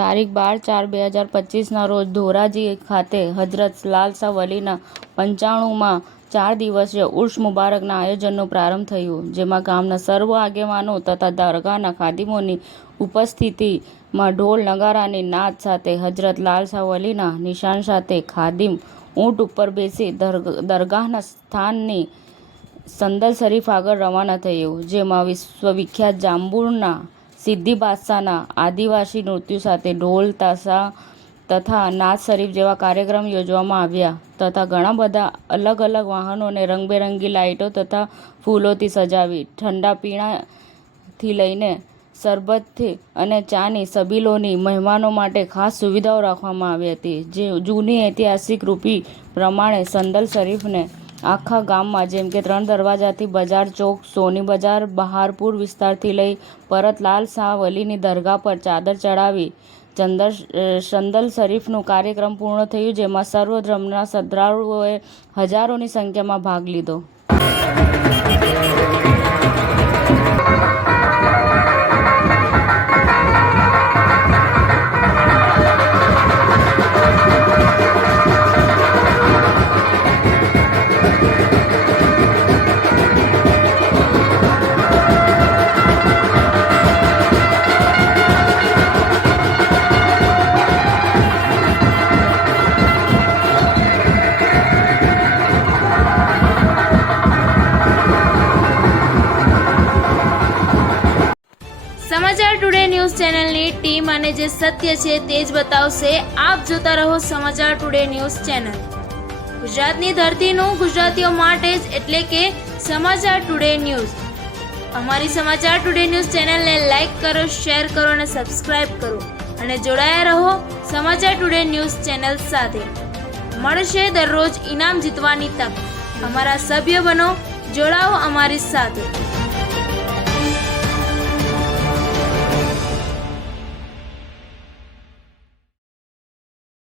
તારીખ બાર ચાર બે હજાર પચીસના રોજ ધોરાજી ખાતે હજરત લાલસા વલીના પંચાણુંમાં ચાર દિવસીય ઉર્ષ મુબારકના આયોજનનો પ્રારંભ થયો, જેમાં ગામના સર્વ આગેવાનો તથા દરગાહના ખાદિમોની ઉપસ્થિતિમાં ઢોલ નગારાની નાદ સાથે હજરત લાલસા વલીના નિશાન સાથે ખાદિમ ઊંટ ઉપર બેસી દરગ- દરગાહના સ્થાનની સંદલ શરીફ આગળ રવાના થયું, જેમાં વિશ્વવિખ્યાત જાંબુરના સિદ્ધિ બાદશાહના આદિવાસી નૃત્યો સાથે ઢોલ, તાસા તથા નાથ શરીફ જેવા કાર્યક્રમ યોજવામાં આવ્યા તથા ઘણા બધા અલગ અલગ વાહનોને રંગબેરંગી લાઇટો તથા ફૂલોથી સજાવી, ઠંડા પીણાથી લઈને શરબતથી અને ચાની સબીલોની મહેમાનો માટે ખાસ સુવિધાઓ રાખવામાં આવી હતી. જે જૂની ઐતિહાસિક રૂપી પ્રમાણે સંદલ શરીફને આખા ગામમાં જેમ કે ત્રણ દરવાજાથી બજાર ચોક, સોની બજાર, બહારપુર વિસ્તારથી લઈ પરત લાલ શાહ વલીની દરગાહ પર ચાદર ચડાવી ચંદર ચંદલ શરીફનું કાર્યક્રમ પૂર્ણ થયું, જેમાં સર્વ ધર્મના શ્રદ્ધાળુઓએ હજારોની સંખ્યામાં ભાગ લીધો. ન્યૂઝ ચેનલની ટીમ અને જે સત્ય છે તે જ બતાવશે. આપ જોતા રહો સમાચાર ટુડે ન્યૂઝ ચેનલ. ગુજરાતની ધરતીનું ગુજરાતીઓ માટે જ એટલે કે સમાચાર ટુડે ન્યૂઝ. અમારી સમાચાર ટુડે ન્યૂઝ ચેનલને લાઈક કરો, શેર કરો અને સબસ્ક્રાઇબ કરો. અને જોડાયા રહો સમાચાર ટુડે ન્યૂઝ ચેનલ સાથે. મળશે દરરોજ ઇનામ જીતવાની તક. અમારા સભ્ય બનો, જોડાઓ અમારી સાથે.